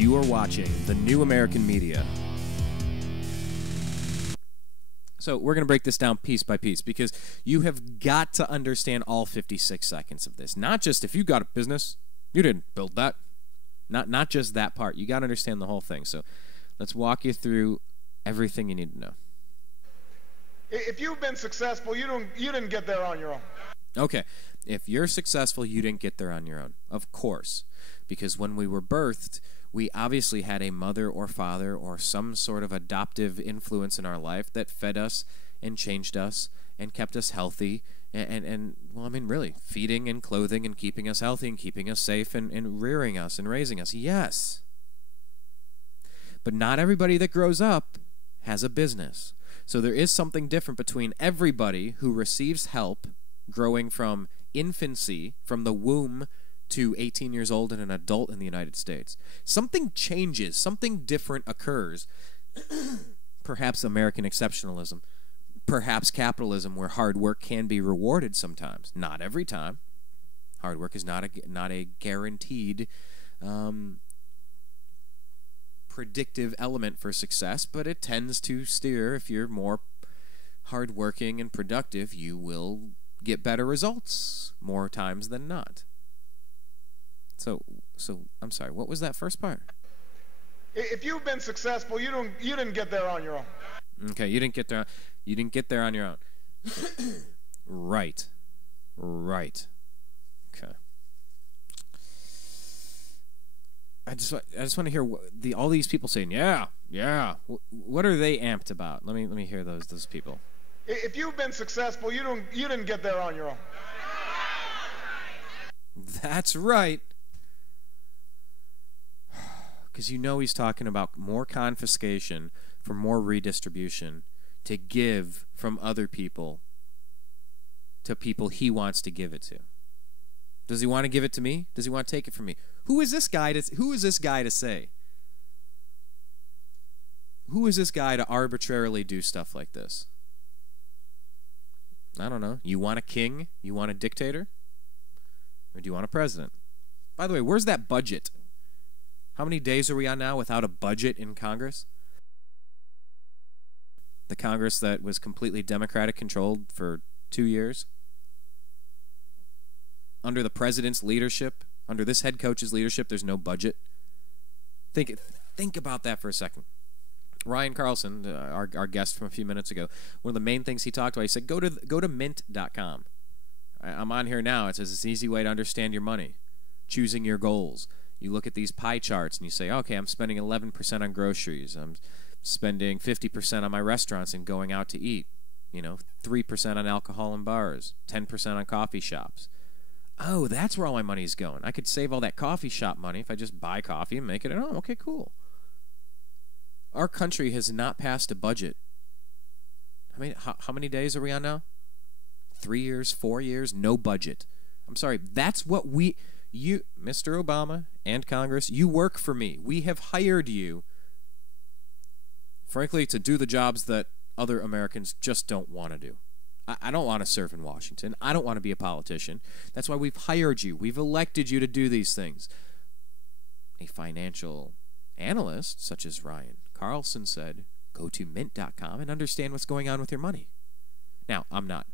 You are watching the New American Media. So we're going to break this down piece by piece because you have got to understand all 56 seconds of this. Not just if you got a business, you didn't build that. Not just that part. You got to understand the whole thing. So let's walk you through everything you need to know. If you've been successful, you didn't get there on your own. Okay. If you're successful, you didn't get there on your own. Of course. Because when we were birthed, we obviously had a mother or father or some sort of adoptive influence in our life that fed us and changed us and kept us healthy and well, I mean, really, feeding and clothing and keeping us healthy and keeping us safe and rearing us and raising us. Yes. But not everybody that grows up has a business. So there is something different between everybody who receives help growing from infancy, from the womb to 18 years old and an adult in the United States. Something changes, something different occurs. Perhaps American exceptionalism, perhaps capitalism where hard work can be rewarded sometimes. Not every time. Hard work is not a guaranteed predictive element for success, but it tends to steer. If you're more hardworking and productive, you will get better results more times than not. So I'm sorry, what was that first part? If you've been successful, you didn't get there on your own. Okay, you didn't get there on your own. Right. Okay. I just want to hear all these people saying, yeah. What are they amped about? Let me hear those people. If you've been successful, you didn't get there on your own. That's right. Because he's talking about more confiscation for more redistribution to give from other people to people he wants to give it to. Does he want to give it to me? Does he want to take it from me? Who is this guy to say? Who is this guy to arbitrarily do stuff like this? I don't know. You want a king? You want a dictator? Or do you want a president? By the way, where's that budget? How many days are we on now without a budget in Congress? The Congress that was completely Democratic controlled for 2 years? Under the president's leadership, under this head coach's leadership, there's no budget. Think about that for a second. Ryan Carlson, our guest from a few minutes ago, one of the main things he talked about, he said, go to mint.com. I'm on here now. It says it's an easy way to understand your money, choosing your goals. You look at these pie charts and you say, okay, I'm spending 11% on groceries. I'm spending 50% on my restaurants and going out to eat. 3% on alcohol and bars, 10% on coffee shops. Oh, that's where all my money's going. I could save all that coffee shop money if I just buy coffee and make it at home. Okay, cool. Our country has not passed a budget. How many days are we on now? 3 years, 4 years, no budget. I'm sorry, that's what you, Mr. Obama and Congress, you work for me. We have hired you, frankly, to do the jobs that other Americans just don't want to do. I don't want to serve in Washington. I don't want to be a politician. That's why we've hired you. We've elected you to do these things. A financial analyst, such as Ryan Carlson, said, go to mint.com and understand what's going on with your money. Now, I'm not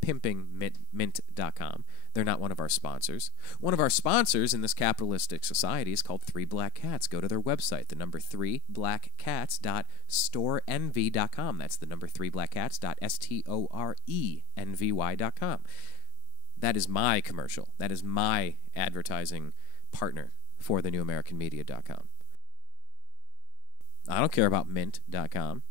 pimping mint.com. They're not one of our sponsors. One of our sponsors in this capitalistic society is called 3 Black Cats. Go to their website, the number 3blackcats.storeenvy.com. That's the number 3blackcats.storeenvy.com. That is my commercial. That is my advertising partner for the newamericanmedia.com. I don't care about mint.com.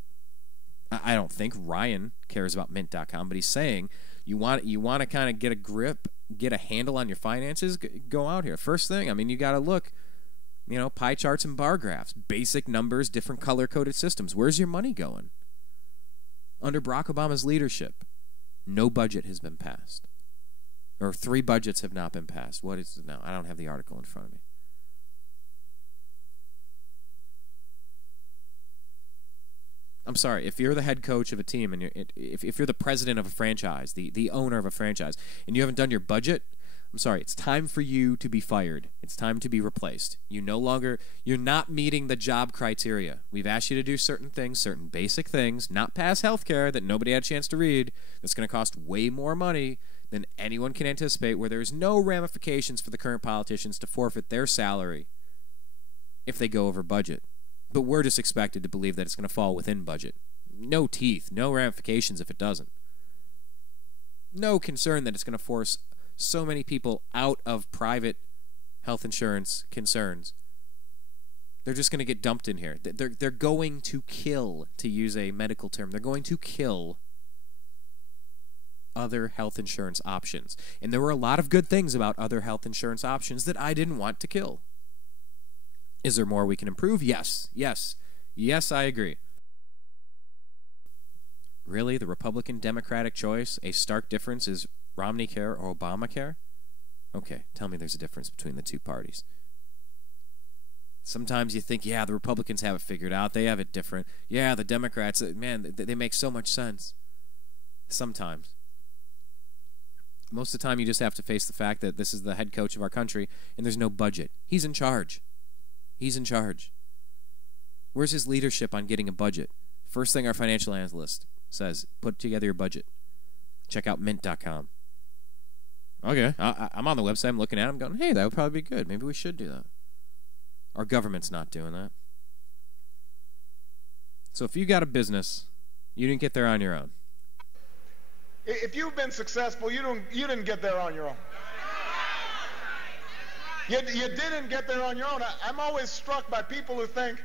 I don't think Ryan cares about mint.com, but he's saying you want to kind of get a grip, get a handle on your finances, go out here. First thing, you got to look, pie charts and bar graphs, basic numbers, different color-coded systems. Where's your money going? Under Barack Obama's leadership, no budget has been passed. Or 3 budgets have not been passed. What is it now? I don't have the article in front of me. I'm sorry, if you're the head coach of a team and if you're the president of a franchise, the owner of a franchise, and you haven't done your budget, I'm sorry, it's time for you to be fired. It's time to be replaced. You're not meeting the job criteria. We've asked you to do certain things, certain basic things, not pass health care that nobody had a chance to read, that's going to cost way more money than anyone can anticipate, where there's no ramifications for the current politicians to forfeit their salary if they go over budget. But we're just expected to believe that it's going to fall within budget. No teeth, no ramifications if it doesn't. No concern that it's going to force so many people out of private health insurance concerns. They're just going to get dumped in here. They're going to kill, to use a medical term, they're going to kill other health insurance options. And there were a lot of good things about other health insurance options that I didn't want to kill. Is there more we can improve? Yes, I agree. Really, the Republican-Democratic choice, a stark difference is Romney Care or Obamacare? Okay, tell me there's a difference between the two parties. Sometimes you think, yeah, the Republicans have it figured out. They have it different. Yeah, the Democrats, man, they make so much sense. Sometimes. Most of the time, you just have to face the fact that this is the head coach of our country, and there's no budget. He's in charge. Where's his leadership on getting a budget? First thing our financial analyst says, put together your budget. Check out mint.com. Okay, I'm on the website, I'm looking at it, I'm going, hey, that would probably be good. Maybe we should do that. Our government's not doing that. So if you got a business, you didn't get there on your own. If you've been successful, you didn't get there on your own. You didn't get there on your own. I'm always struck by people who think,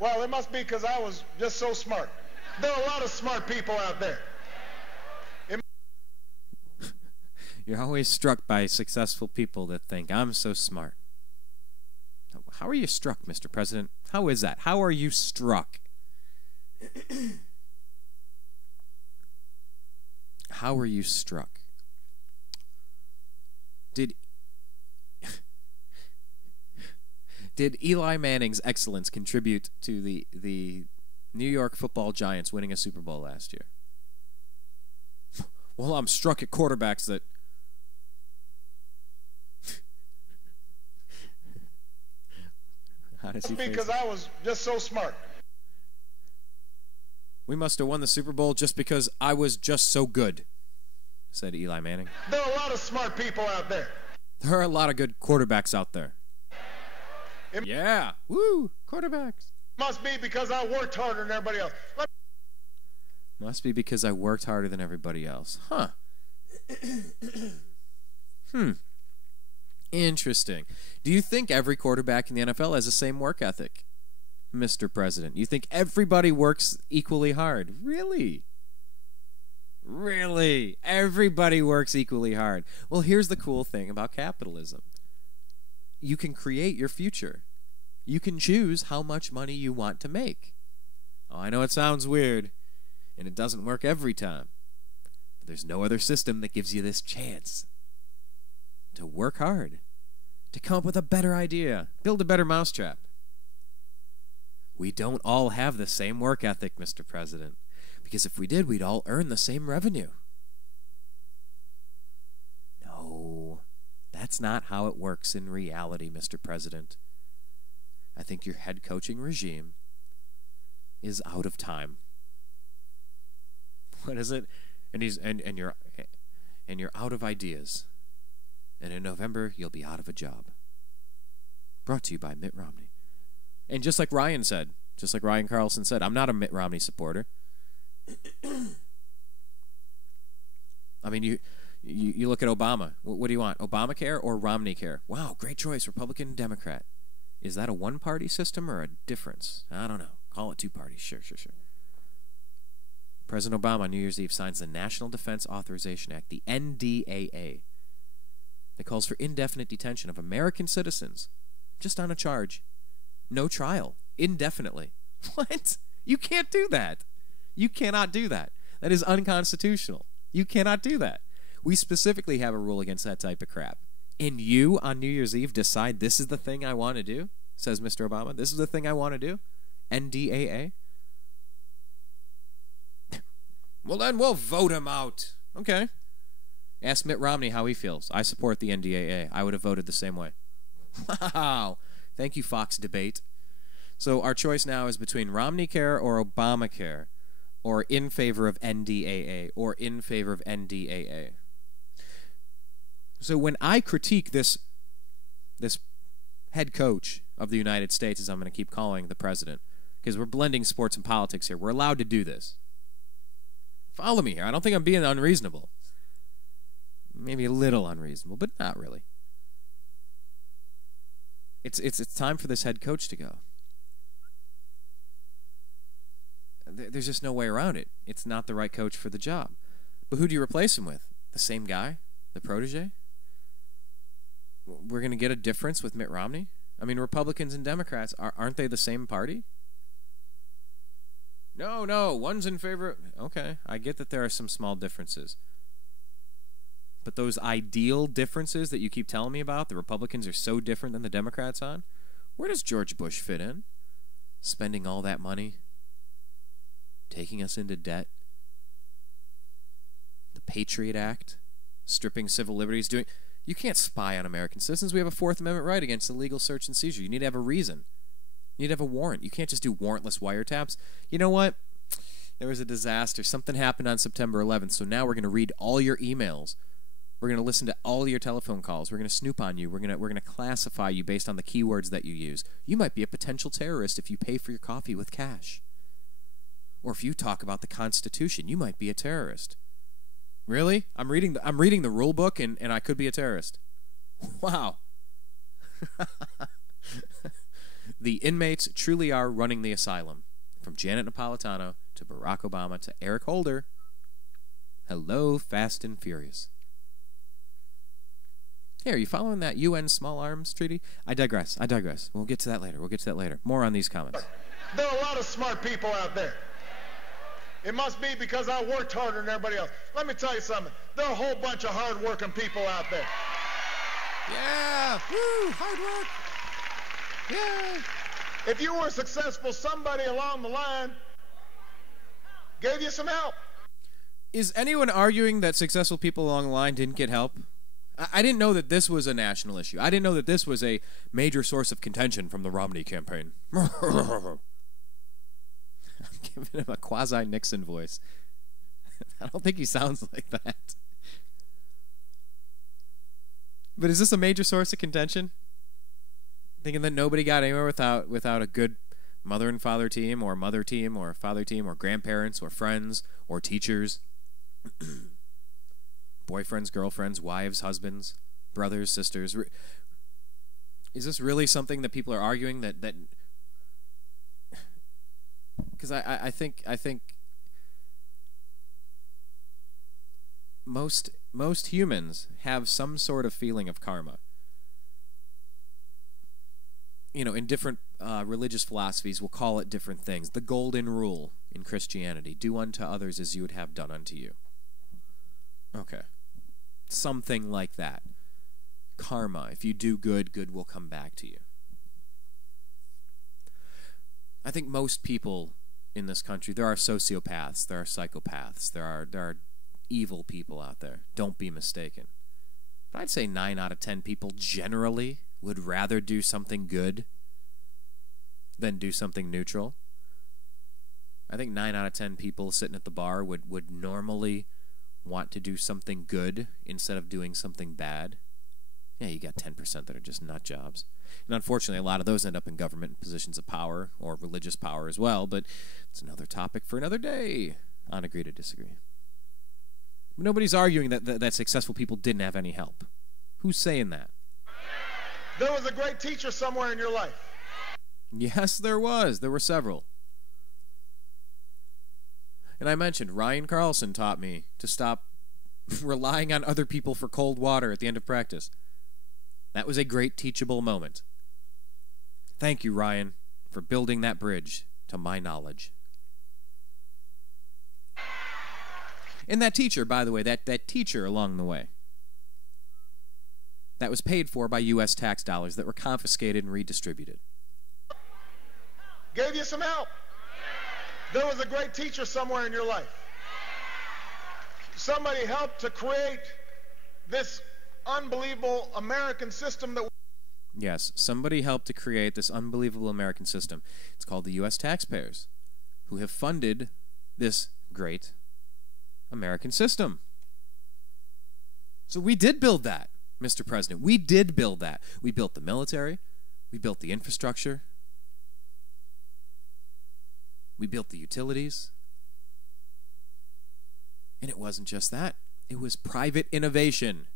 well, it must be because I was just so smart. There are a lot of smart people out there. You're always struck by successful people that think, I'm so smart. How are you struck, Mr. President? How is that? How are you struck? How are you struck? Did Eli Manning's excellence contribute to the New York Football Giants winning a Super Bowl last year? Well, I'm struck at quarterbacks that... How does he because I was just so smart. We must have won the Super Bowl just because I was just so good, said Eli Manning. There are a lot of smart people out there. There are a lot of good quarterbacks out there. Yeah. Woo. Quarterbacks. Must be because I worked harder than everybody else. Must be because I worked harder than everybody else. Huh. Interesting. Do you think every quarterback in the NFL has the same work ethic, Mr. President? You think everybody works equally hard? Really? Really? Everybody works equally hard. Well, here's the cool thing about capitalism. You can create your future. You can choose how much money you want to make. Oh, I know it sounds weird, and it doesn't work every time. But there's no other system that gives you this chance to work hard, to come up with a better idea, build a better mousetrap. We don't all have the same work ethic, Mr. President, because if we did, we'd all earn the same revenue. No, that's not how it works in reality, Mr. President. I think your head coaching regime is out of time. What is it? And you're out of ideas. And in November, you'll be out of a job. Brought to you by Mitt Romney. And just like Ryan Carlson said, I'm not a Mitt Romney supporter. I mean, you look at Obama. What do you want, Obamacare or Romney Care? Wow, great choice, Republican, Democrat. Is that a one-party system or a difference? I don't know. Call it two parties. Sure. President Obama on New Year's Eve signs the National Defense Authorization Act, the NDAA. That calls for indefinite detention of American citizens just on a charge. No trial. Indefinitely. What? You can't do that. You cannot do that. That is unconstitutional. You cannot do that. We specifically have a rule against that type of crap. And you, on New Year's Eve, decide this is the thing I want to do, says Mr. Obama. This is the thing I want to do. NDAA. Well, then we'll vote him out. Okay. Ask Mitt Romney how he feels. I support the NDAA. I would have voted the same way. Wow. Thank you, Fox Debate. So our choice now is between Romney Care or Obamacare, or in favor of NDAA, or in favor of NDAA. So when I critique this head coach of the United States, as I'm going to keep calling the president, because we're blending sports and politics here, we're allowed to do this. Follow me here. I don't think I'm being unreasonable. Maybe a little unreasonable, but not really. It's time for this head coach to go. There's just no way around it. It's not the right coach for the job. But who do you replace him with? The same guy? The protege? We're going to get a difference with Mitt Romney? I mean, Republicans and Democrats, aren't they the same party? No, one's in favor. Okay, I get that there are some small differences. But those ideal differences that you keep telling me about, the Republicans are so different than the Democrats on, where does George Bush fit in? Spending all that money? Taking us into debt? The Patriot Act? Stripping civil liberties? You can't spy on American citizens. We have a Fourth Amendment right against illegal search and seizure. You need to have a reason. You need to have a warrant. You can't just do warrantless wiretaps. You know what? There was a disaster. Something happened on September 11th, so now we're going to read all your emails. We're going to listen to all your telephone calls. We're going to snoop on you. We're going to classify you based on the keywords that you use. You might be a potential terrorist if you pay for your coffee with cash. Or if you talk about the Constitution, you might be a terrorist. Really? I'm reading the rule book and I could be a terrorist. Wow. The inmates truly are running the asylum. From Janet Napolitano to Barack Obama to Eric Holder. Hello, Fast and Furious. Hey, are you following that UN Small Arms Treaty? I digress. We'll get to that later. More on these comments. There are a lot of smart people out there. It must be because I worked harder than everybody else. Let me tell you something. There are a whole bunch of hard-working people out there. Yeah! Woo! Hard work! Yeah! If you were successful, somebody along the line gave you some help. Is anyone arguing that successful people along the line didn't get help? I didn't know that this was a national issue. I didn't know that this was a major source of contention from the Romney campaign. I'm giving him a quasi-Nixon voice. I don't think he sounds like that. But is this a major source of contention? Thinking that nobody got anywhere without a good mother and father team, or mother team, or father team, or grandparents, or friends, or teachers, boyfriends, girlfriends, wives, husbands, brothers, sisters. Is this really something that people are arguing that because I think most humans have some sort of feeling of karma. You know, in different religious philosophies, we'll call it different things. The golden rule in Christianity: do unto others as you would have done unto you. Okay. Something like that. Karma. If you do good, good will come back to you. I think most people in this country, there are sociopaths, there are psychopaths, there are evil people out there. Don't be mistaken. But I'd say 9 out of 10 people generally would rather do something good than do something neutral. I think 9 out of 10 people sitting at the bar would normally want to do something good instead of doing something bad. Yeah, you got 10% that are just nut jobs. And unfortunately, a lot of those end up in government positions of power or religious power as well, but it's another topic for another day on Agree to Disagree. Nobody's arguing that successful people didn't have any help. Who's saying that? There was a great teacher somewhere in your life. Yes, there was. There were several. And I mentioned Ryan Carlson taught me to stop relying on other people for cold water at the end of practice. That was a great teachable moment. Thank you, Ryan, for building that bridge to my knowledge. And that teacher, by the way, that teacher along the way, that was paid for by U.S. tax dollars that were confiscated and redistributed. Gave you some help. There was a great teacher somewhere in your life. Somebody helped to create this unbelievable American system that... Yes, somebody helped to create this unbelievable American system. It's called the U.S. taxpayers, who have funded this great American system. So we did build that, Mr. President. We did build that. We built the military. We built the infrastructure. We built the utilities. And it wasn't just that. It was private innovation.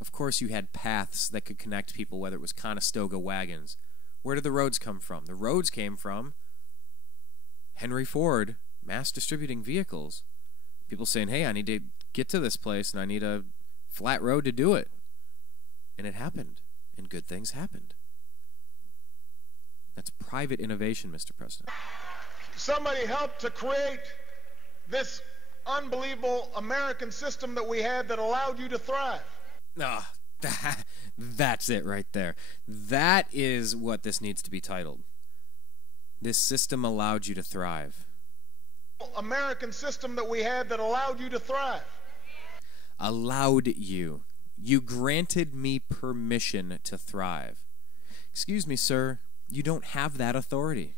Of course, you had paths that could connect people, whether it was Conestoga wagons. Where did the roads come from? The roads came from Henry Ford mass distributing vehicles. People saying, hey, I need to get to this place and I need a flat road to do it. And it happened. And good things happened. That's private innovation, Mr. President. Somebody helped to create this unbelievable American system that we had that allowed you to thrive. Ah, that's it right there. That is what this needs to be titled. This system allowed you to thrive. American system that we had that allowed you to thrive. Allowed you. You granted me permission to thrive. Excuse me, sir. You don't have that authority.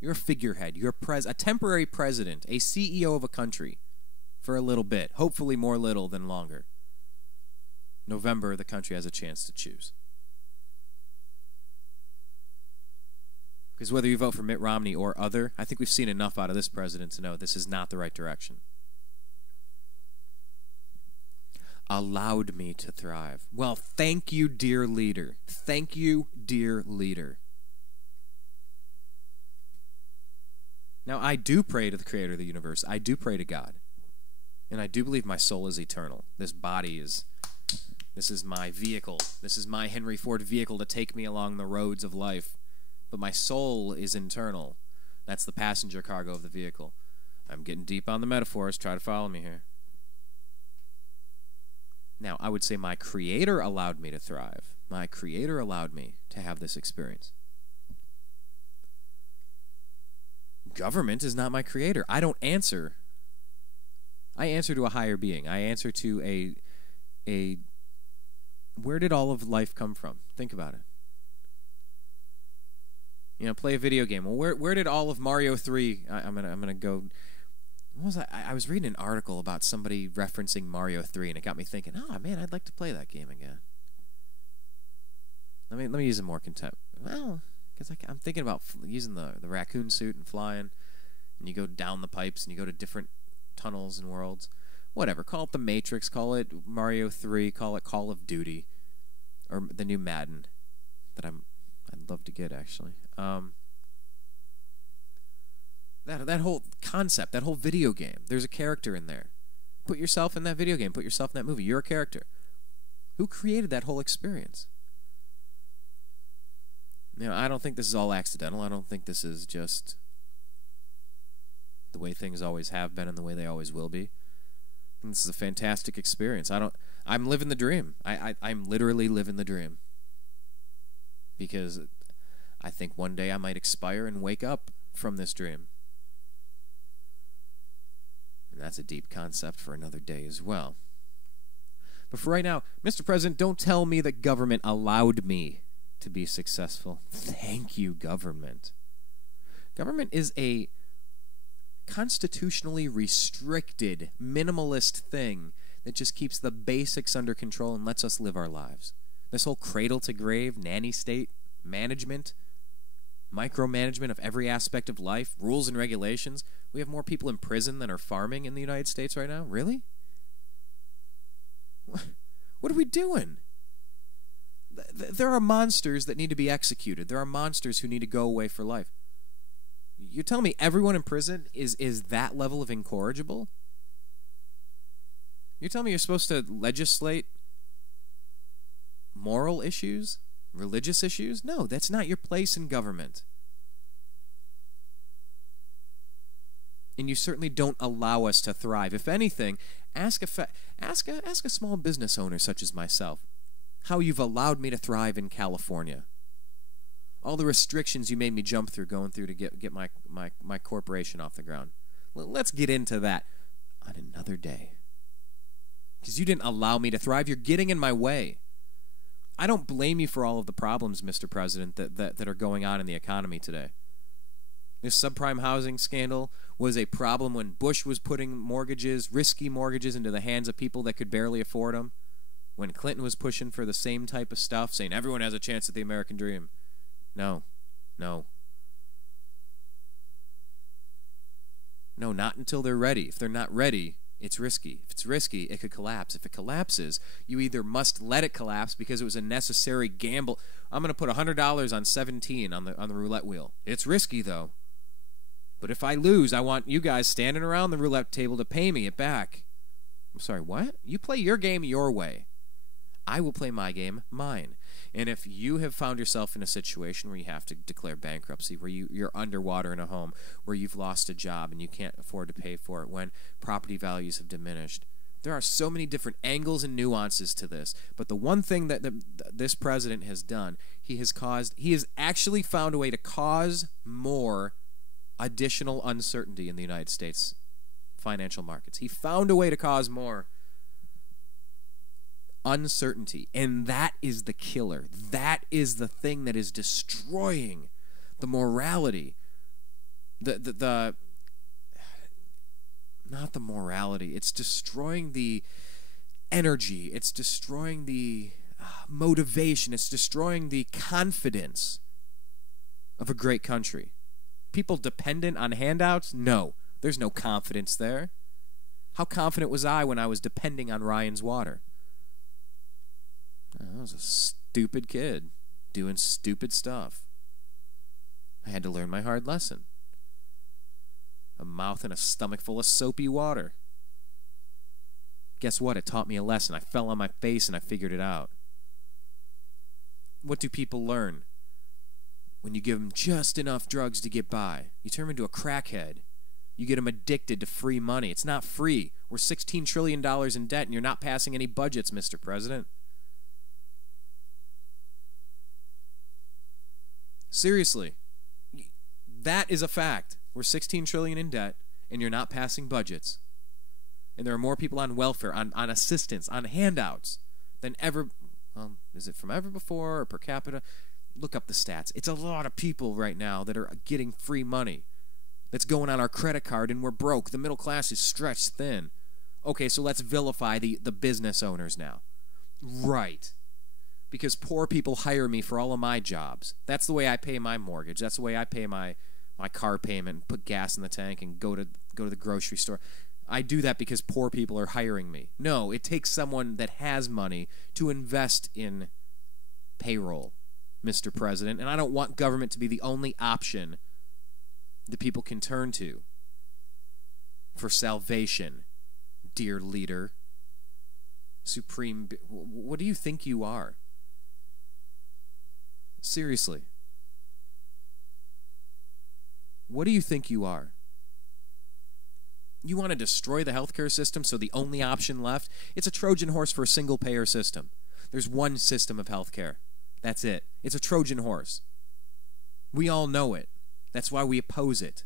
You're a figurehead. You're a temporary president, a CEO of a country for a little bit. Hopefully more little than longer. November, the country has a chance to choose. Because whether you vote for Mitt Romney or other, I think we've seen enough out of this president to know this is not the right direction. Allowed me to thrive. Well, thank you, dear leader. Thank you, dear leader. Now, I do pray to the creator of the universe. I do pray to God. And I do believe my soul is eternal. This body is... This is my vehicle. This is my Henry Ford vehicle to take me along the roads of life. But my soul is internal. That's the passenger cargo of the vehicle. I'm getting deep on the metaphors. Try to follow me here. Now, I would say my Creator allowed me to thrive. My Creator allowed me to have this experience. Government is not my Creator. I don't answer. I answer to a higher being. I answer to a where did all of life come from? Think about it. You know, play a video game. Well, where did all of Mario 3... I'm gonna go... What was I was reading an article about somebody referencing Mario 3, and it got me thinking, oh, man, I'd like to play that game again. Let me use a more contempt. Well, because I'm thinking about using the raccoon suit and flying, and you go down the pipes, and you go to different tunnels and worlds. Whatever, call it The Matrix, call it Mario 3, call it Call of Duty, or the new Madden that I'd love to get, actually. That whole concept, that whole video game, there's a character in there. Put yourself in that video game, put yourself in that movie. You're a character. Who created that whole experience? You know, I don't think this is all accidental. I don't think this is just the way things always have been and the way they always will be. This is a fantastic experience. I'm living the dream. I'm literally living the dream. Because I think one day I might expire and wake up from this dream. And that's a deep concept for another day as well. But for right now, Mr. President, don't tell me that government allowed me to be successful. Thank you, government. Government is a constitutionally restricted, minimalist thing that just keeps the basics under control and lets us live our lives. This whole cradle-to-grave, nanny state management, micromanagement of every aspect of life, rules and regulations. We have more people in prison than are farming in the United States right now? Really? What are we doing? There are monsters that need to be executed. There are monsters who need to go away for life. You're telling me everyone in prison is that level of incorrigible? You're telling me you're supposed to legislate moral issues? Religious issues? No, that's not your place in government. And you certainly don't allow us to thrive. If anything, ask a small business owner such as myself how you've allowed me to thrive in California. All the restrictions you made me jump through going through to get my corporation off the ground. Let's get into that on another day. because you didn't allow me to thrive. You're getting in my way. I don't blame you for all of the problems, Mr. President, that are going on in the economy today. This subprime housing scandal was a problem when Bush was putting mortgages, risky mortgages, into the hands of people that could barely afford them. When Clinton was pushing for the same type of stuff, saying everyone has a chance at the American dream. No. No, not until they're ready. If they're not ready, it's risky. If it's risky, it could collapse. If it collapses, you either must let it collapse because it was a necessary gamble. I'm going to put $100 on 17 on the roulette wheel. It's risky, though. But if I lose, I want you guys standing around the roulette table to pay me it back. I'm sorry, what? You play your game your way. I will play my game mine. And if you have found yourself in a situation where you have to declare bankruptcy, where you're underwater in a home, where you've lost a job and you can't afford to pay for it, when property values have diminished, there are so many different angles and nuances to this. But the one thing that this president has done, he has actually found a way to cause more additional uncertainty in the United States financial markets. He found a way to cause more uncertainty, and that is the killer. That is the thing that is destroying the morality. The not the morality. It's destroying the energy. It's destroying the motivation. It's destroying the confidence of a great country. People dependent on handouts? No. There's no confidence there. How confident was I when I was depending on Ryan's water? I was a stupid kid doing stupid stuff. I had to learn my hard lesson. A mouth and a stomach full of soapy water. Guess what? It taught me a lesson. I fell on my face and I figured it out. What do people learn? When you give them just enough drugs to get by, you turn them into a crackhead. You get them addicted to free money. It's not free. We're $16 trillion in debt, and you're not passing any budgets, Mr. President. Seriously. That is a fact. We're $16 trillion in debt, and you're not passing budgets. And there are more people on welfare, on assistance, on handouts than ever. Well, is it from ever before or per capita? Look up the stats. It's a lot of people right now that are getting free money that's going on our credit card, and we're broke. The middle class is stretched thin. Okay, so let's vilify the business owners now. Right. Because poor people hire me for all of my jobs. That's the way I pay my mortgage. That's the way I pay my car payment, put gas in the tank, and go to the grocery store. I do that because poor people are hiring me. No, it takes someone that has money to invest in payroll, Mr. President, and I don't want government to be the only option that people can turn to for salvation, dear leader. Supreme, what do you think you are? Seriously. What do you think you are? You want to destroy the healthcare system so the only option left? It's a Trojan horse for a single-payer system. There's one system of healthcare. That's it. It's a Trojan horse. We all know it. That's why we oppose it.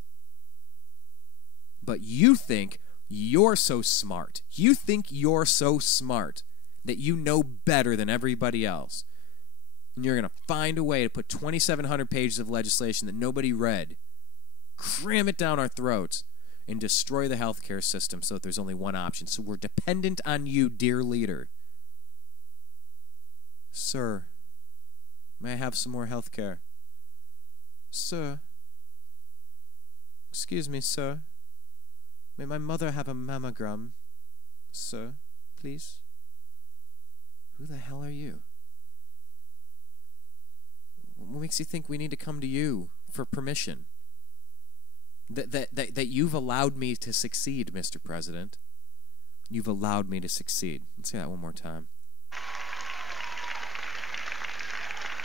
But you think you're so smart. You think you're so smart that you know better than everybody else. And you're going to find a way to put 2,700 pages of legislation that nobody read, cram it down our throats, and destroy the healthcare system so that there's only one option. So we're dependent on you, dear leader. Sir, may I have some more healthcare? Sir. Excuse me, sir. May my mother have a mammogram? Sir, please. Who the hell are you? What makes you think we need to come to you for permission? That you've allowed me to succeed, Mr. President. You've allowed me to succeed. Let's say that one more time.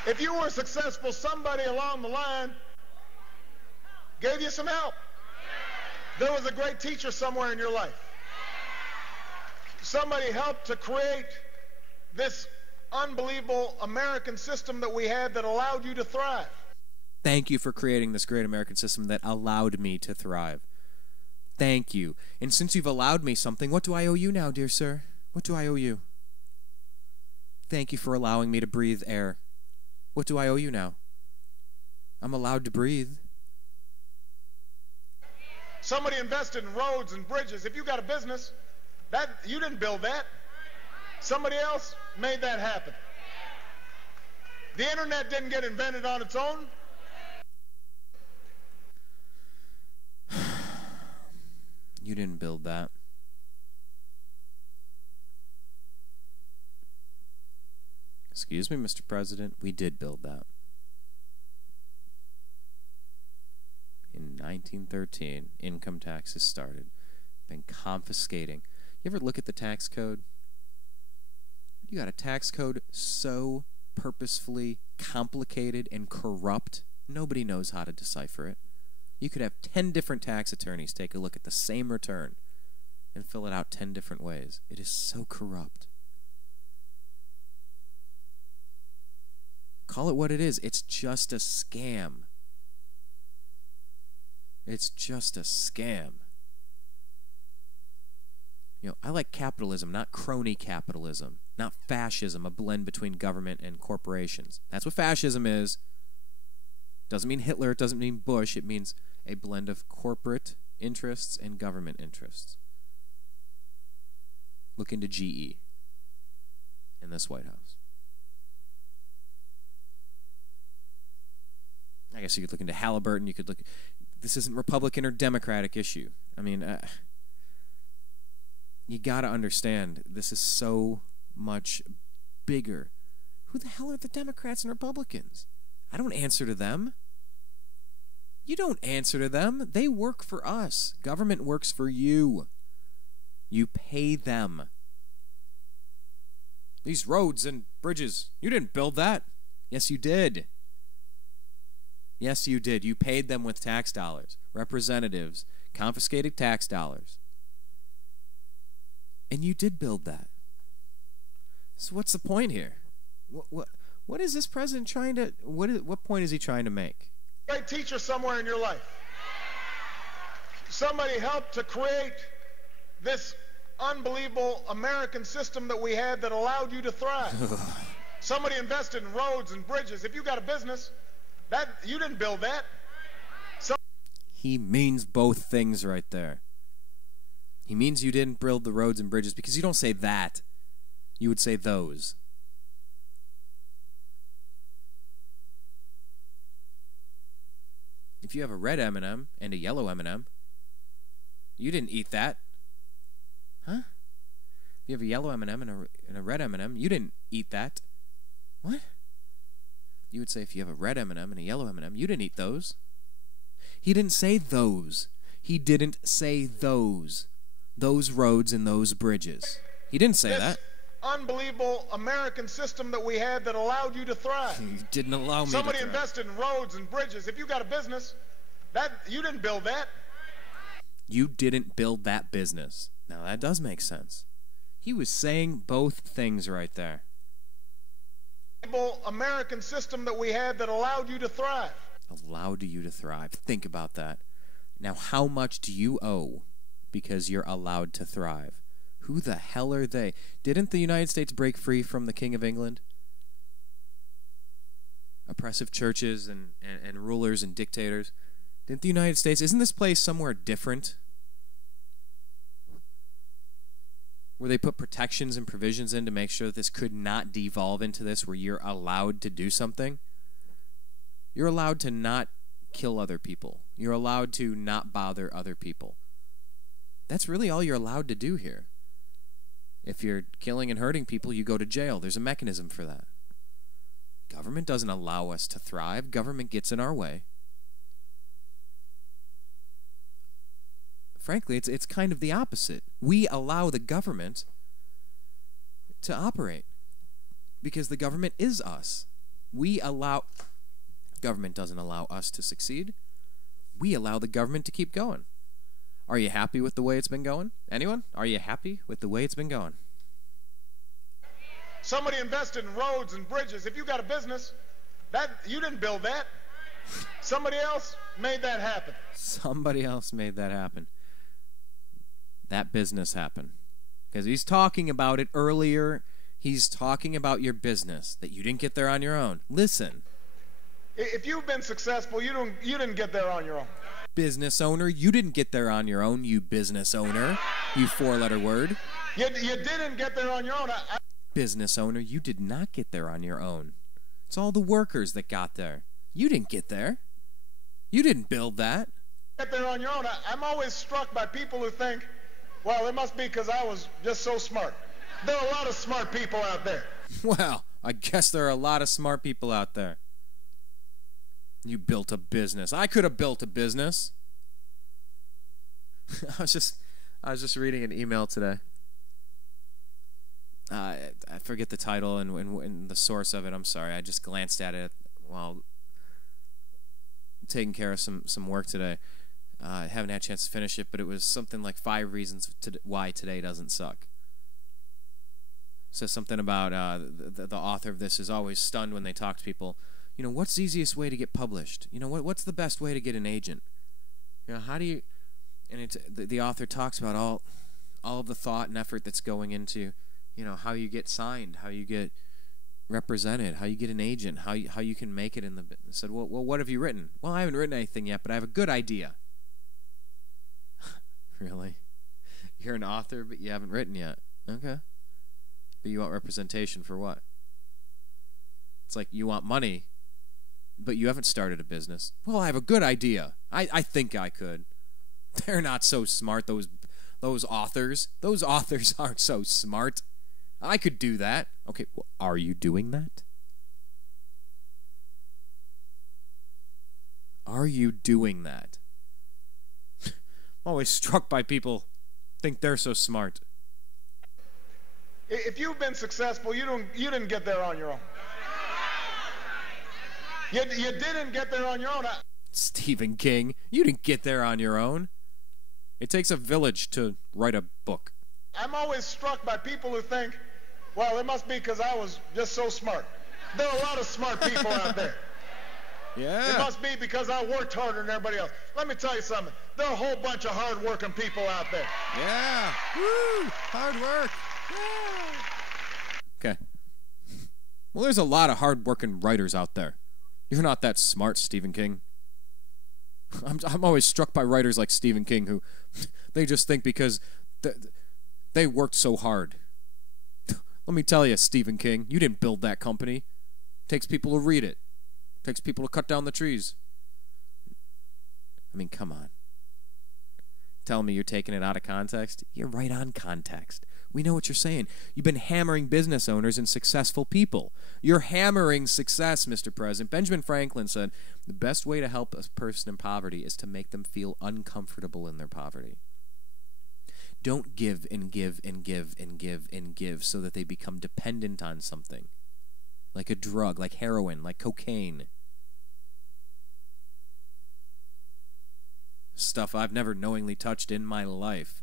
If you were successful, somebody along the line gave you some help. There was a great teacher somewhere in your life. Somebody helped to create this unbelievable American system that we had that allowed you to thrive. Thank you for creating this great American system that allowed me to thrive. Thank you. And since you've allowed me something, what do I owe you now, dear sir? What do I owe you? Thank you for allowing me to breathe air. What do I owe you now? I'm allowed to breathe. Somebody invested in roads and bridges. If you got a business, that you didn't build that. Somebody else made that happen. The internet didn't get invented on its own. You didn't build that. Excuse me, Mr. President, we did build that. In 1913, income taxes started. Been confiscating. You ever look at the tax code? You got a tax code so purposefully complicated and corrupt, nobody knows how to decipher it. You could have 10 different tax attorneys take a look at the same return and fill it out 10 different ways. It is so corrupt. Call it what it is. It's just a scam. It's just a scam. You know, I like capitalism, not crony capitalism, not fascism, a blend between government and corporations. That's what fascism is. Doesn't mean Hitler, it doesn't mean Bush, it means a blend of corporate interests and government interests. Look into GE in this White House. I guess you could look into Halliburton, you could look... This isn't Republican or Democratic issue. I mean, you got to understand, this is so much bigger. Who the hell are the Democrats and Republicans? I don't answer to them. You don't answer to them. They work for us. Government works for you. You pay them. These roads and bridges, you didn't build that. Yes, you did. Yes, you did. You paid them with tax dollars. Representatives confiscated tax dollars. And you did build that. So what's the point here? What is this president trying to... What point is he trying to make? Great teacher somewhere in your life. Somebody helped to create this unbelievable American system that we had that allowed you to thrive. Somebody invested in roads and bridges. If you got a business... That you didn't build that. He means both things right there. He means you didn't build the roads and bridges because you don't say that. You would say those. If you have a red M&M and a yellow M&M, you didn't eat that. Huh? If you have a yellow M&M and a red M&M, you didn't eat that. What? You would say if you have a red M&M and a yellow M&M, you didn't eat those. He didn't say those. He didn't say those. Those roads and those bridges. He didn't say that. Unbelievable American system that we had that allowed you to thrive. He didn't allow me Somebody to thrive. invested in roads and bridges. If you got a business, that you didn't build that. You didn't build that business. Now that does make sense. He was saying both things right there. American system that we had that allowed you to thrive. Allowed you to thrive. Think about that. Now, how much do you owe because you're allowed to thrive? Who the hell are they? Didn't the United States break free from the King of England? Oppressive churches and rulers and dictators. Didn't the United States... Isn't this place somewhere different? Where they put protections and provisions in to make sure that this could not devolve into this, where you're allowed to do something. You're allowed to not kill other people. You're allowed to not bother other people. That's really all you're allowed to do here. If you're killing and hurting people, you go to jail. There's a mechanism for that. Government doesn't allow us to thrive. Government gets in our way. Frankly, it's kind of the opposite. We allow the government to operate because the government is us. Government doesn't allow us to succeed. We allow the government to keep going. Are you happy with the way it's been going? Anyone? Are you happy with the way it's been going? Somebody invested in roads and bridges. If you got a business, that you didn't build that. Somebody else made that happen. Somebody else made that happen. That business happened. Because he's talking about it earlier. He's talking about your business, that you didn't get there on your own. Listen. If you've been successful, you didn't get there on your own. Business owner, you didn't get there on your own, you business owner. You four-letter word. You didn't get there on your own. Business owner, you did not get there on your own. It's all the workers that got there. You didn't get there. You didn't build that. Get there on your own. I'm always struck by people who think, well, it must be because I was just so smart. There are a lot of smart people out there. Well, I guess there are a lot of smart people out there. You built a business. I could have built a business. I was just reading an email today. I forget the title and the source of it. I'm sorry. I just glanced at it while taking care of some work today. I haven't had a chance to finish it, but it was something like 5 reasons why today doesn't suck. Says something about the author of this is always stunned when they talk to people. You know, what's the easiest way to get published? You know, what's the best way to get an agent? You know, how do you... And the author talks about all of the thought and effort that's going into, you know, how you get signed, how you get represented, how you get an agent, how you can make it in the business. Said, well, what have you written? Well, I haven't written anything yet, but I have a good idea. Really? You're an author, but you haven't written yet. Okay. But you want representation for what? It's like you want money, but you haven't started a business. Well, I have a good idea. I think I could. They're not so smart, those authors. Those authors aren't so smart. I could do that. Okay, well, are you doing that? Are you doing that? I'm always struck by people think they're so smart. If you've been successful, you didn't get there on your own. You didn't get there on your own. Stephen King, you didn't get there on your own. It takes a village to write a book. I'm always struck by people who think, well, it must be because I was just so smart. There are a lot of smart people out there. Yeah. It must be because I worked harder than everybody else. Let me tell you something. There are a whole bunch of hard-working people out there. Yeah. Woo! Hard work. Yeah. Okay. Well, there's a lot of hard-working writers out there. You're not that smart, Stephen King. I'm always struck by writers like Stephen King who they just think because they worked so hard. Let me tell you, Stephen King, you didn't build that company. It takes people to read it. It takes people to cut down the trees. I mean, come on. Telling me you're taking it out of context? You're right on context. We know what you're saying. You've been hammering business owners and successful people. You're hammering success, Mr. President. Benjamin Franklin said, the best way to help a person in poverty is to make them feel uncomfortable in their poverty. Don't give and give and give and give and give so that they become dependent on something. Like a drug, like heroin, like cocaine. Stuff I've never knowingly touched in my life.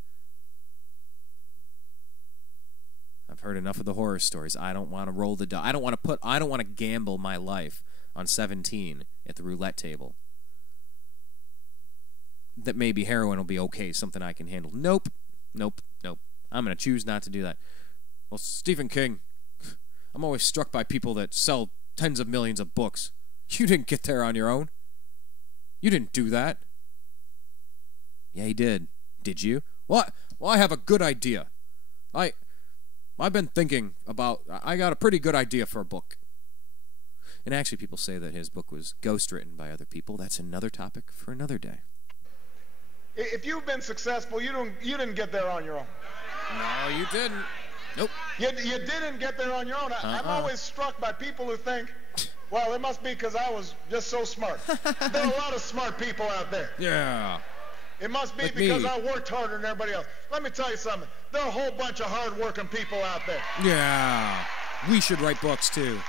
I've heard enough of the horror stories. I don't want to roll the dice. I don't want to gamble my life on 17 at the roulette table. That maybe heroin will be okay, something I can handle. Nope. I'm going to choose not to do that. Well, Stephen King, I'm always struck by people that sell tens of millions of books. You didn't get there on your own. You didn't do that. Yeah, he did. Did you? What? Well, I have a good idea. I've been thinking about... I got a pretty good idea for a book. And actually, people say that his book was ghostwritten by other people. That's another topic for another day. If you've been successful, you didn't get there on your own. No, you didn't. Nope. You didn't get there on your own. I'm always struck by people who think, well, it must be because I was just so smart. There are a lot of smart people out there. Yeah. It must be like because I worked harder than everybody else. Let me tell you something. There are a whole bunch of hard-working people out there. Yeah. We should write books, too.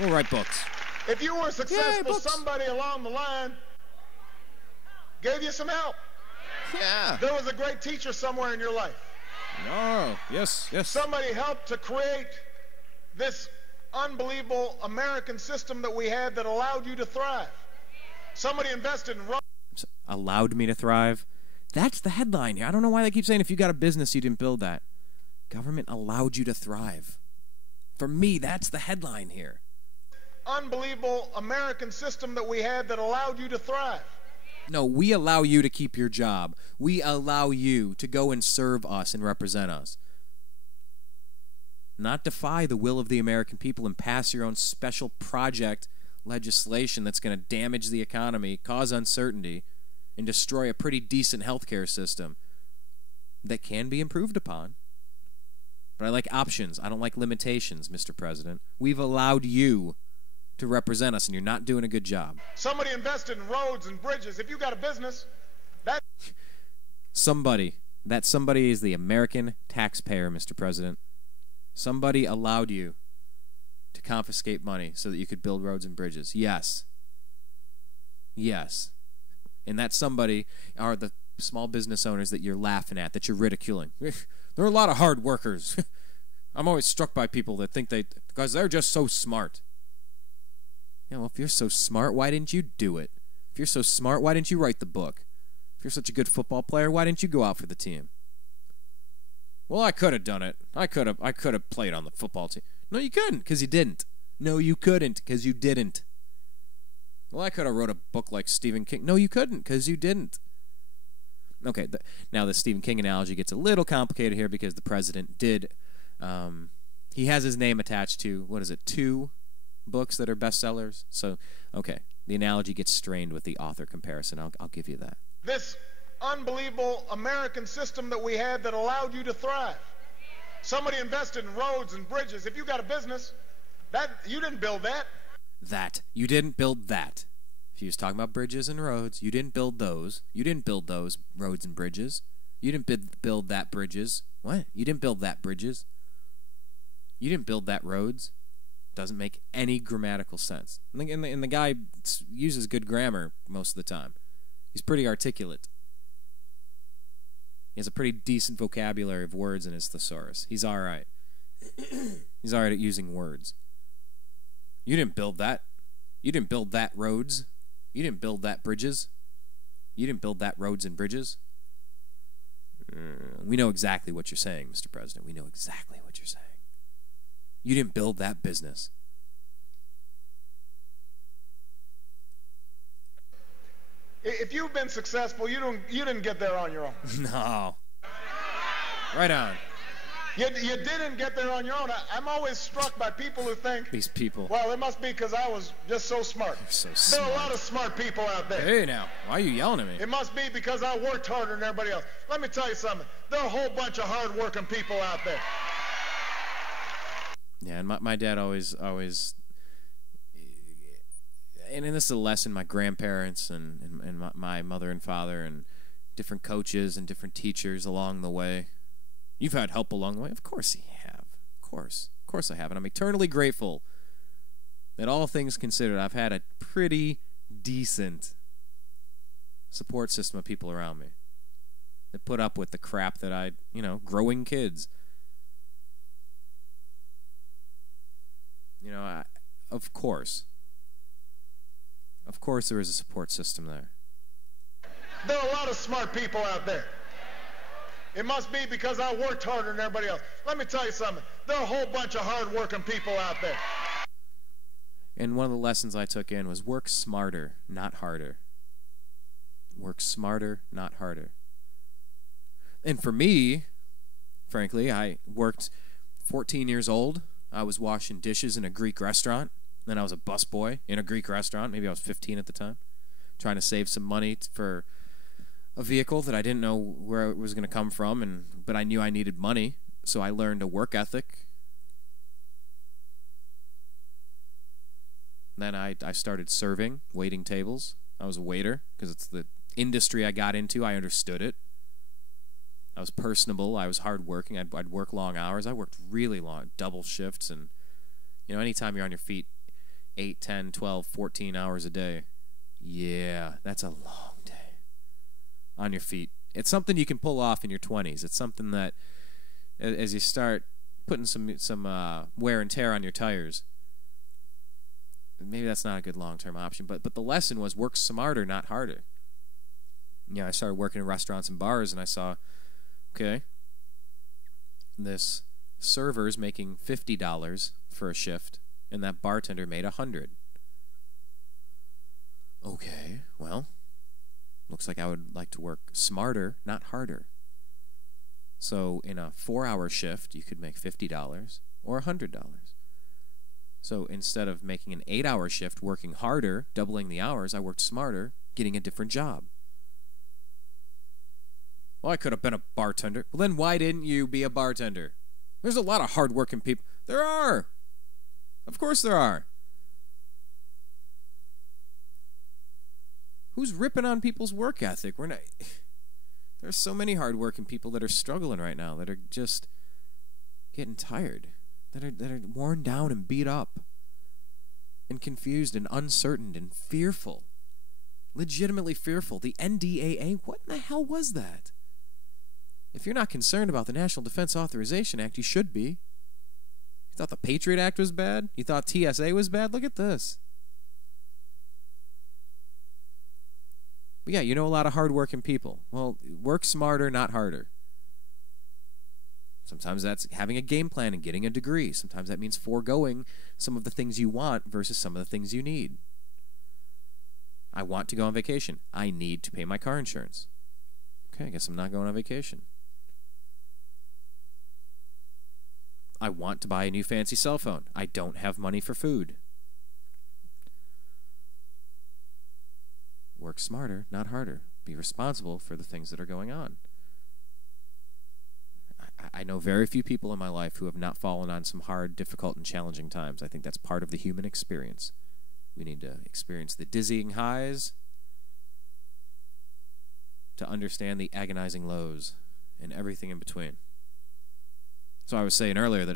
We'll write books. If you were successful, somebody along the line gave you some help. Yeah. There was a great teacher somewhere in your life. Oh, yes. Somebody helped to create this unbelievable American system that we had that allowed you to thrive. Somebody invested in... Allowed me to thrive? That's the headline here. I don't know why they keep saying if you got a business, you didn't build that. Government allowed you to thrive. For me, that's the headline here. Unbelievable American system that we had that allowed you to thrive. No, we allow you to keep your job. We allow you to go and serve us and represent us. Not defy the will of the American people and pass your own special project legislation that's going to damage the economy, cause uncertainty, and destroy a pretty decent healthcare system that can be improved upon. But I like options. I don't like limitations, Mr. President. We've allowed you to represent us, and you're not doing a good job. Somebody invested in roads and bridges. If you got a business, that... That somebody is the American taxpayer, Mr. President. Somebody allowed you to confiscate money so that you could build roads and bridges. Yes. Yes. And that somebody are the small business owners that you're laughing at, that you're ridiculing. There are a lot of hard workers. I'm always struck by people that think because they're just so smart. Yeah, well, if you're so smart, why didn't you do it? If you're so smart, why didn't you write the book? If you're such a good football player, why didn't you go out for the team? Well, I could have done it. I could have played on the football team. No, you couldn't, because you didn't. No, you couldn't, because you didn't. Well, I could have wrote a book like Stephen King. No, you couldn't, because you didn't. Okay, now the Stephen King analogy gets a little complicated here because the president did. He has his name attached to, 2 books that are bestsellers. So, okay, the analogy gets strained with the author comparison. I'll give you that. This unbelievable American system that we had that allowed you to thrive. Somebody invested in roads and bridges. If you got a business, you didn't build that. You didn't build that. If he was talking about bridges and roads, you didn't build those. You didn't build those roads and bridges. You didn't build that bridges. What? You didn't build that bridges. You didn't build that roads. Doesn't make any grammatical sense. And the guy uses good grammar most of the time. He's pretty articulate. He has a pretty decent vocabulary of words in his thesaurus. He's all right. He's all right at using words. You didn't build that. You didn't build that roads. You didn't build that bridges. You didn't build that roads and bridges. We know exactly what you're saying, Mr. President. We know exactly what you're saying. You didn't build that business. If you've been successful, you didn't get there on your own. No. Right on. You didn't get there on your own. I'm always struck by people who think... These people. Well, it must be because I was just so smart. You're so smart. There are a lot of smart people out there. Hey, now. Why are you yelling at me? It must be because I worked harder than everybody else. Let me tell you something. There are a whole bunch of hard-working people out there. Yeah, and my dad always... And this is a lesson my grandparents and my mother and father and different coaches and different teachers along the way. You've had help along the way? Of course you have. Of course I have. And I'm eternally grateful that all things considered, I've had a pretty decent support system of people around me that put up with the crap that growing kids. Of course there is a support system there. There are a lot of smart people out there. It must be because I worked harder than everybody else. Let me tell you something. There are a whole bunch of hard-working people out there. And one of the lessons I took in was work smarter, not harder. Work smarter, not harder. And for me, frankly, I worked 14 years old. I was washing dishes in a Greek restaurant. Then I was a busboy in a Greek restaurant. Maybe I was 15 at the time, trying to save some money for a vehicle that I didn't know where it was going to come from, but I knew I needed money, so I learned a work ethic. Then I started serving, waiting tables. I was a waiter because it's the industry I got into. I understood it. I was personable. I was hardworking. I'd work long hours. I worked really long, double shifts, and anytime you're on your feet 8, 10, 12, 14 hours a day, yeah, that's a long day on your feet. It's something you can pull off in your 20s. It's something that, as you start putting some wear and tear on your tires, maybe that's not a good long-term option. But the lesson was work smarter, not harder. I started working in restaurants and bars, and I saw, okay, this server's making $50 for a shift, and that bartender made $100. Okay, well, looks like I would like to work smarter, not harder. So in a 4-hour shift, you could make $50 or $100. So instead of making an 8-hour shift, working harder, doubling the hours, I worked smarter, getting a different job. Well, I could have been a bartender. Well, then why didn't you be a bartender? There's a lot of hardworking people. There are. Of course there are. Who's ripping on people's work ethic? We're not. There's so many hardworking people that are struggling right now, that are just getting tired, that are worn down and beat up, and confused and uncertain and fearful, legitimately fearful. The NDAA, what in the hell was that? If you're not concerned about the National Defense Authorization Act, you should be. You thought the Patriot Act was bad? You thought TSA was bad? Look at this. But yeah, you know a lot of hardworking people. Well, work smarter, not harder. Sometimes that's having a game plan and getting a degree. Sometimes that means foregoing some of the things you want versus some of the things you need. I want to go on vacation. I need to pay my car insurance. Okay, I guess I'm not going on vacation. I want to buy a new fancy cell phone. I don't have money for food. Work smarter, not harder. Be responsible for the things that are going on. I know very few people in my life who have not fallen on some hard, difficult, and challenging times. I think that's part of the human experience. We need to experience the dizzying highs to understand the agonizing lows and everything in between. So I was saying earlier that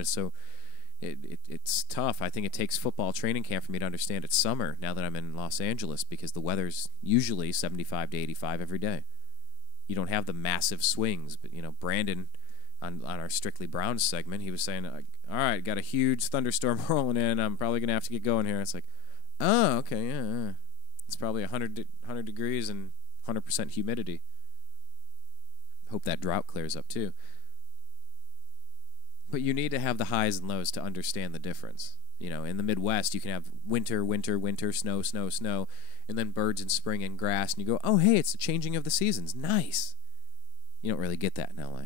it's tough. I think it takes football training camp for me to understand it's summer now that I'm in Los Angeles, because the weather's usually 75 to 85 every day. You don't have the massive swings, but Brandon on our Strictly Browns segment, he was saying, all right, got a huge thunderstorm rolling in. I'm probably going to have to get going here. It's like, oh, okay, yeah. It's probably 100 degrees and 100% humidity. Hope that drought clears up too. But you need to have the highs and lows to understand the difference. In the Midwest, you can have winter, snow, and then birds in spring and grass, and you go, oh, hey, it's the changing of the seasons. Nice. You don't really get that in LA.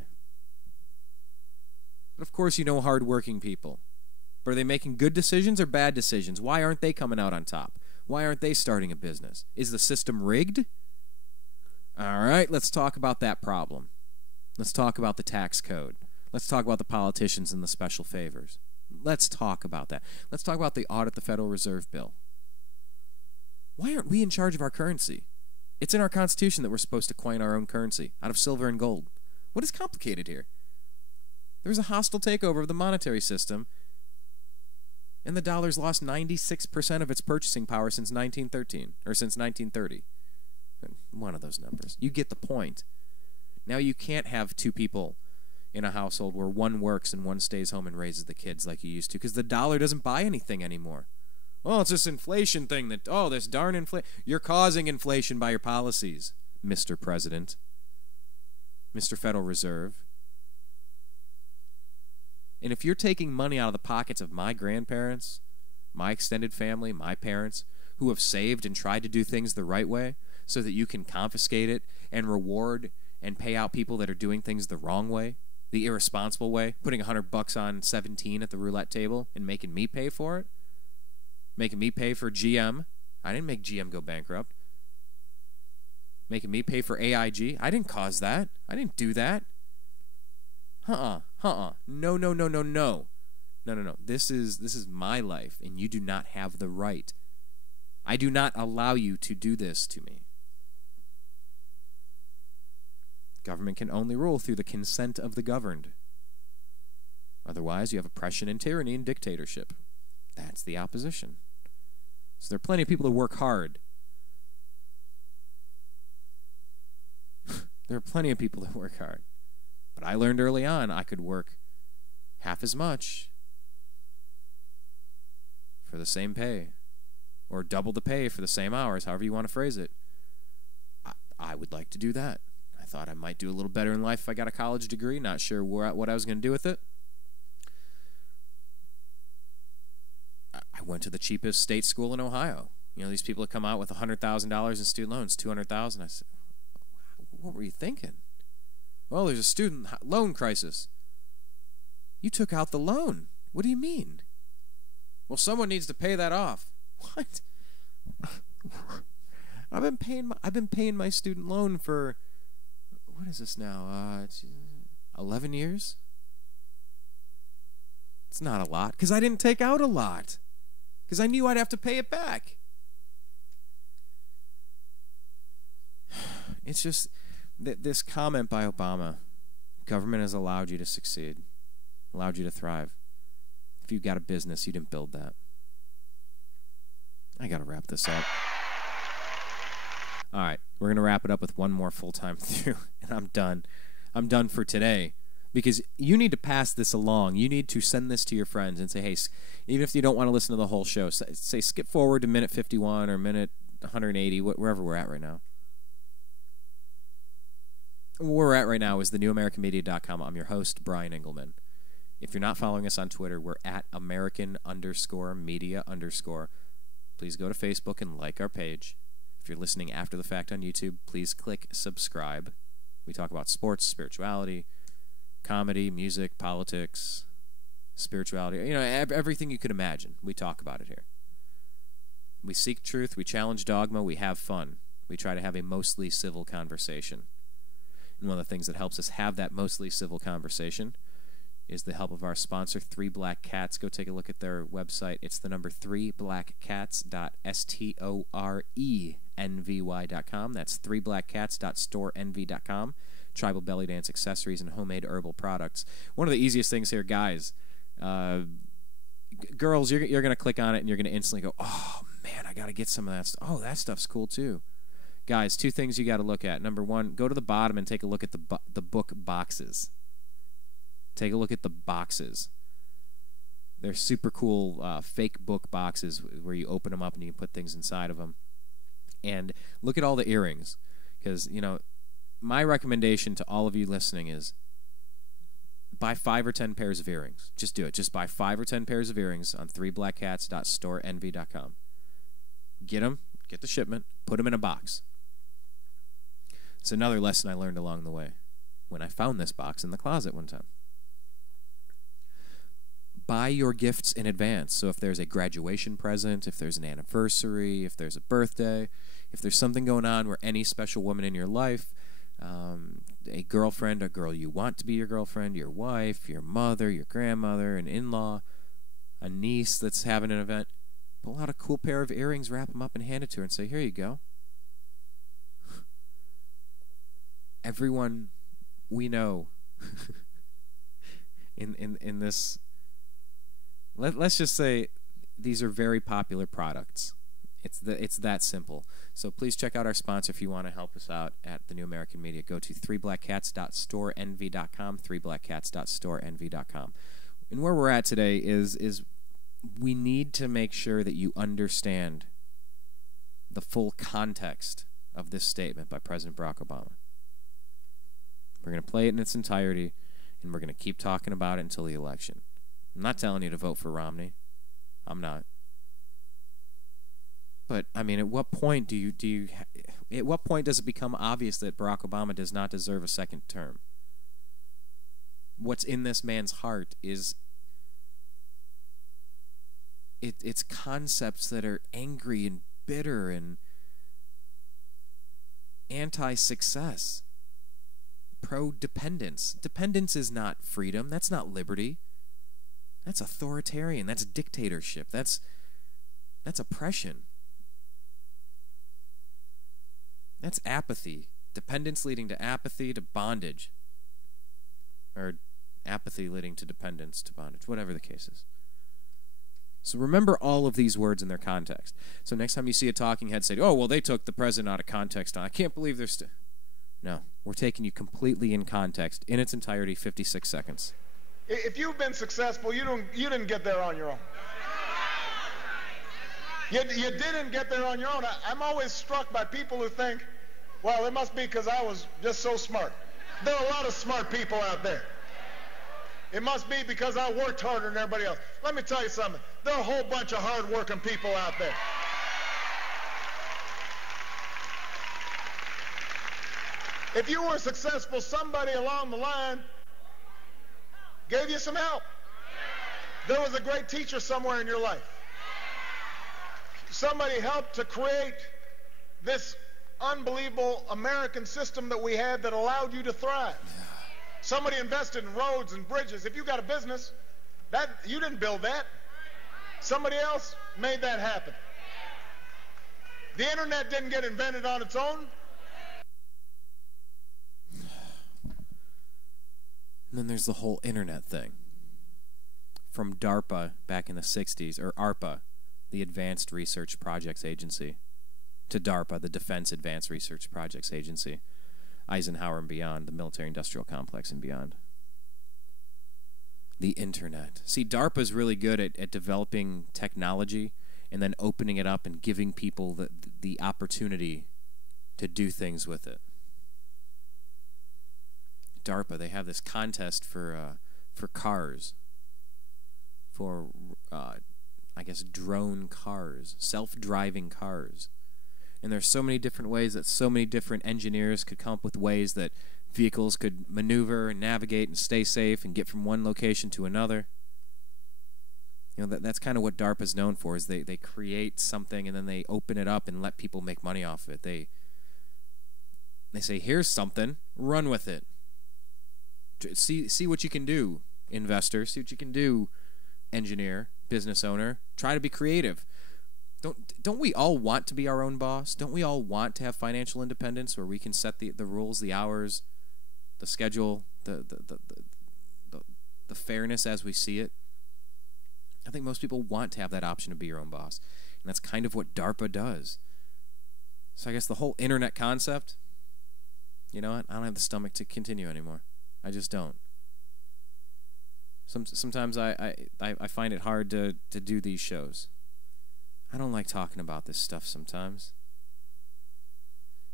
But of course, hardworking people. But are they making good decisions or bad decisions? Why aren't they coming out on top? Why aren't they starting a business? Is the system rigged? All right, let's talk about that problem. Let's talk about the tax code. Let's talk about the politicians and the special favors. Let's talk about that. Let's talk about the audit the Federal Reserve bill. Why aren't we in charge of our currency? It's in our Constitution that we're supposed to coin our own currency out of silver and gold. What is complicated here? There's a hostile takeover of the monetary system, and the dollar's lost 96% of its purchasing power since 1913, or since 1930. One of those numbers. You get the point. Now you can't have two people in a household where one works and one stays home and raises the kids like you used to, because the dollar doesn't buy anything anymore. Oh, it's this inflation thing this darn inflation. You're causing inflation by your policies, Mr. President, Mr. Federal Reserve. And if you're taking money out of the pockets of my grandparents, my extended family, my parents, who have saved and tried to do things the right way so that you can confiscate it and reward and pay out people that are doing things the wrong way, the irresponsible way, putting $100 on 17 at the roulette table and making me pay for it, making me pay for GM. I didn't make GM go bankrupt. Making me pay for AIG. I didn't cause that. I didn't do that. No. This is my life, and you do not have the right. I do not allow you to do this to me. Government can only rule through the consent of the governed. Otherwise, you have oppression and tyranny and dictatorship. That's the opposition. So there are plenty of people that work hard. There are plenty of people that work hard. But I learned early on I could work half as much for the same pay, or double the pay for the same hours, however you want to phrase it. I I would like to do that. I thought I might do a little better in life if I got a college degree. Not sure what I was going to do with it. I went to the cheapest state school in Ohio. You know, these people that come out with $100,000 in student loans, $200,000. I said, what were you thinking? Well, there's a student loan crisis. You took out the loan. What do you mean? Well, someone needs to pay that off. What? I've been paying my student loan for, what is this now? 11 years. It's not a lot because I didn't take out a lot because I knew I'd have to pay it back. It's just this comment by Obama: government has allowed you to succeed, allowed you to thrive. If you got a business, you didn't build that. I got to wrap this up. All right, we're going to wrap it up with one more full-time through, and I'm done. I'm done for today because you need to pass this along. You need to send this to your friends and say, hey, even if you don't want to listen to the whole show, say skip forward to minute 51 or minute 180, wherever we're at right now. Where we're at right now is thenewamericanmedia.com. I'm your host, Brian Engelman. If you're not following us on Twitter, we're at American_media_. Please go to Facebook and like our page. If you're listening after the fact on YouTube, please click subscribe. We talk about sports, spirituality, comedy, music, politics, spirituality. You know, everything you could imagine. We talk about it here. We seek truth. We challenge dogma. We have fun. We try to have a mostly civil conversation. And one of the things that helps us have that mostly civil conversation is the help of our sponsor, 3 Black Cats. Go take a look at their website. It's the number 3blackcats.storenvy.com. That's 3blackcats.storenvy.com. Tribal belly dance accessories and homemade herbal products. One of the easiest things here, guys, girls, you're going to click on it and you're going to instantly go, oh, man, I got to get some of that stuff. Oh, that stuff's cool, too. Guys, 2 things you got to look at. Number 1, go to the bottom and take a look at the book boxes. Take a look at the boxes. They're super cool fake book boxes where you open them up and you can put things inside of them. And look at all the earrings. Because, you know, my recommendation to all of you listening is buy 5 or 10 pairs of earrings. Just do it. Just buy 5 or 10 pairs of earrings on 3blackcats.storenvy.com. Get them, get the shipment, put them in a box. It's another lesson I learned along the way when I found this box in the closet one time. Buy your gifts in advance. So if there's a graduation present, if there's an anniversary, if there's a birthday, if there's something going on where any special woman in your life, a girlfriend, a girl you want to be your girlfriend, your wife, your mother, your grandmother, an in-law, a niece that's having an event, pull out a cool pair of earrings, wrap them up, and hand it to her and say, here you go. Everyone we know in this... Let's just say these are very popular products. It's that simple. So please check out our sponsor if you want to help us out at The New American Media. Go to 3blackcats.storenvy.com, 3blackcats.storenvy.com. And where we're at today is we need to make sure that you understand the full context of this statement by President Barack Obama. We're going to play it in its entirety, and we're going to keep talking about it until the election. I'm not telling you to vote for Romney. I'm not. But I mean, at what point at what point does it become obvious that Barack Obama does not deserve a second term? What's in this man's heart is it's concepts that are angry and bitter and anti-success, pro-dependence. Dependence is not freedom. That's not liberty. That's authoritarian. That's dictatorship. That's oppression. That's apathy. Dependence leading to apathy to bondage. Or apathy leading to dependence to bondage. Whatever the case is. So remember all of these words in their context. So next time you see a talking head say, oh, well, they took the president out of context. I can't believe they're still... No, we're taking you completely in context, in its entirety, 56 seconds. If you've been successful, you didn't get there on your own. You didn't get there on your own. I'm always struck by people who think Well, it must be because I was just so smart. There are a lot of smart people out there. It must be because I worked harder than everybody else. Let me tell you something. There are a whole bunch of hard-working people out there. If you were successful, somebody along the line gave you some help. There was a great teacher somewhere in your life. Somebody helped to create this unbelievable American system that we had that allowed you to thrive. Somebody invested in roads and bridges. If you got a business, you didn't build that. Somebody else made that happen. The internet didn't get invented on its own. And then there's the whole internet thing. From DARPA back in the 60s, or ARPA, the Advanced Research Projects Agency, to DARPA, the Defense Advanced Research Projects Agency, Eisenhower and beyond, the military-industrial complex and beyond. The internet. See, DARPA is really good at developing technology and then opening it up and giving people the opportunity to do things with it. DARPA, they have this contest for cars, for I guess drone cars, self-driving cars. And there's so many different ways that so many different engineers could come up with ways that vehicles could maneuver and navigate and stay safe and get from one location to another. You know, that's kind of what DARPA is known for, is they create something and then they open it up and let people make money off of it. They say, here's something, run with it. See what you can do, investor. See what you can do, engineer, business owner. Try to be creative. Don't we all want to be our own boss? Don't we all want to have financial independence where we can set the rules, the hours, the schedule, the fairness as we see it? I think most people want to have that option to be your own boss. And that's kind of what DARPA does. So I guess the whole internet concept, you know what? I don't have the stomach to continue anymore. I just don't. Sometimes I find it hard to do these shows. I don't like talking about this stuff sometimes.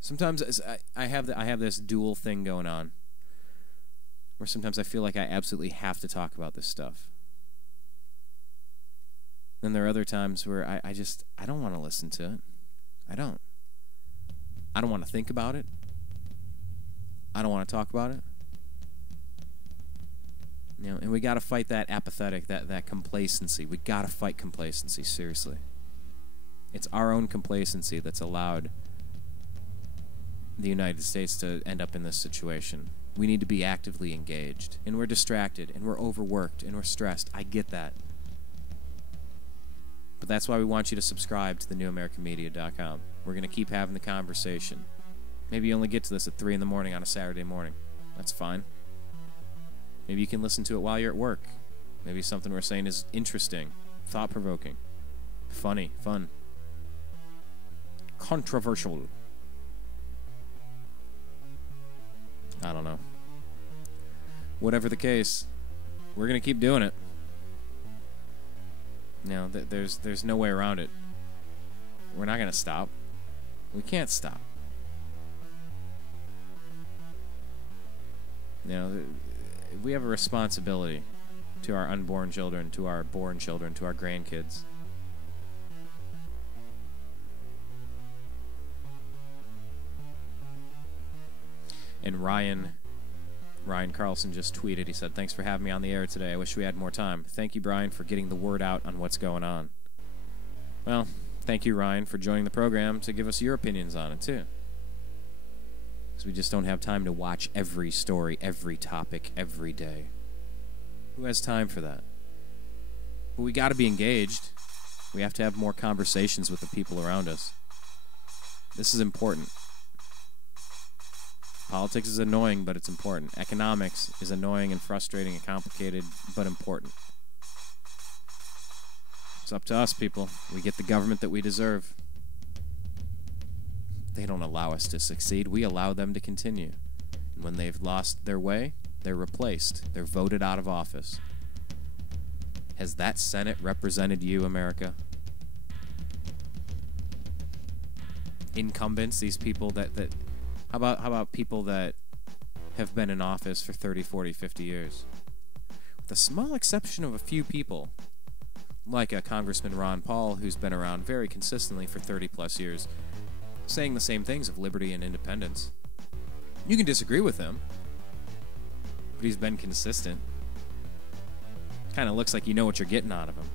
Sometimes I have this dual thing going on where sometimes I feel like I absolutely have to talk about this stuff. Then there are other times where I don't want to listen to it. I don't want to think about it. I don't want to talk about it. You know, and we got to fight that apathetic, that complacency. We got to fight complacency, seriously. It's our own complacency that's allowed the United States to end up in this situation. We need to be actively engaged. And we're distracted, and we're overworked, and we're stressed. I get that. But that's why we want you to subscribe to thenewamericanmedia.com. We're going to keep having the conversation. Maybe you only get to this at 3 in the morning on a Saturday morning. That's fine. Maybe you can listen to it while you're at work. Maybe something we're saying is interesting, thought-provoking, funny, fun, controversial. I don't know. Whatever the case, we're going to keep doing it. Now, there's no way around it. We're not going to stop. We can't stop. Now, we have a responsibility to our unborn children, to our born children, to our grandkids. And Ryan Carlson just tweeted, he said, "Thanks for having me on the air today. I wish we had more time." Thank you, Brian, for getting the word out on what's going on. Well, thank you, Ryan, for joining the program to give us your opinions on it, too. Because we just don't have time to watch every story, every topic, every day. Who has time for that? But we got to be engaged. We have to have more conversations with the people around us. This is important. Politics is annoying, but it's important. Economics is annoying and frustrating and complicated, but important. It's up to us, people. We get the government that we deserve. They don't allow us to succeed. We allow them to continue. And when they've lost their way, they're replaced. They're voted out of office. Has that Senate represented you, America? Incumbents, these people that How about people that have been in office for 30, 40, 50 years? With the small exception of a few people, like a Congressman Ron Paul, who's been around very consistently for 30 plus years, saying the same things of liberty and independence. You can disagree with him, but he's been consistent. Kind of looks like you know what you're getting out of him.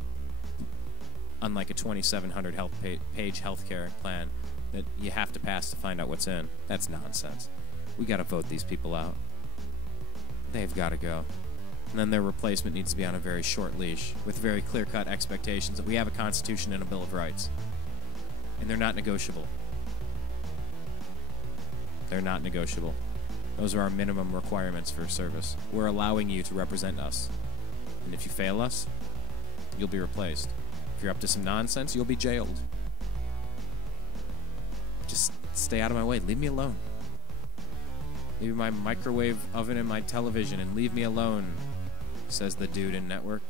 Unlike a 2,700 page healthcare plan that you have to pass to find out what's in. That's nonsense. We got to vote these people out. They've got to go. And then their replacement needs to be on a very short leash with very clear-cut expectations that we have a Constitution and a Bill of Rights. And they're not negotiable. They're not negotiable. Those are our minimum requirements for service. We're allowing you to represent us. And if you fail us, you'll be replaced. If you're up to some nonsense, you'll be jailed. Just stay out of my way. Leave me alone. Leave my microwave oven and my television and leave me alone, says the dude in Network.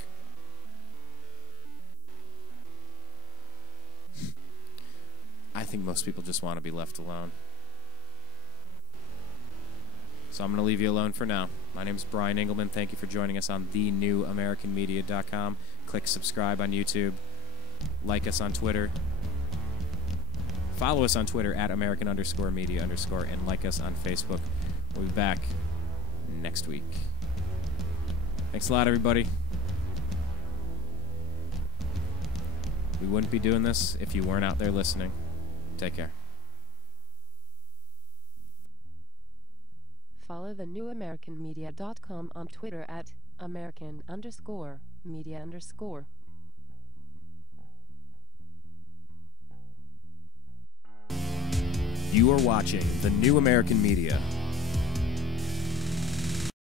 I think most people just want to be left alone. So I'm going to leave you alone for now. My name is Brian Engelman. Thank you for joining us on thenewamericanmedia.com. Click subscribe on YouTube. Like us on Twitter. Follow us on Twitter at American_media_ and like us on Facebook. We'll be back next week. Thanks a lot, everybody. We wouldn't be doing this if you weren't out there listening. Take care. Follow thenewamericanmedia.com on Twitter at American_media_. You are watching The New American Media.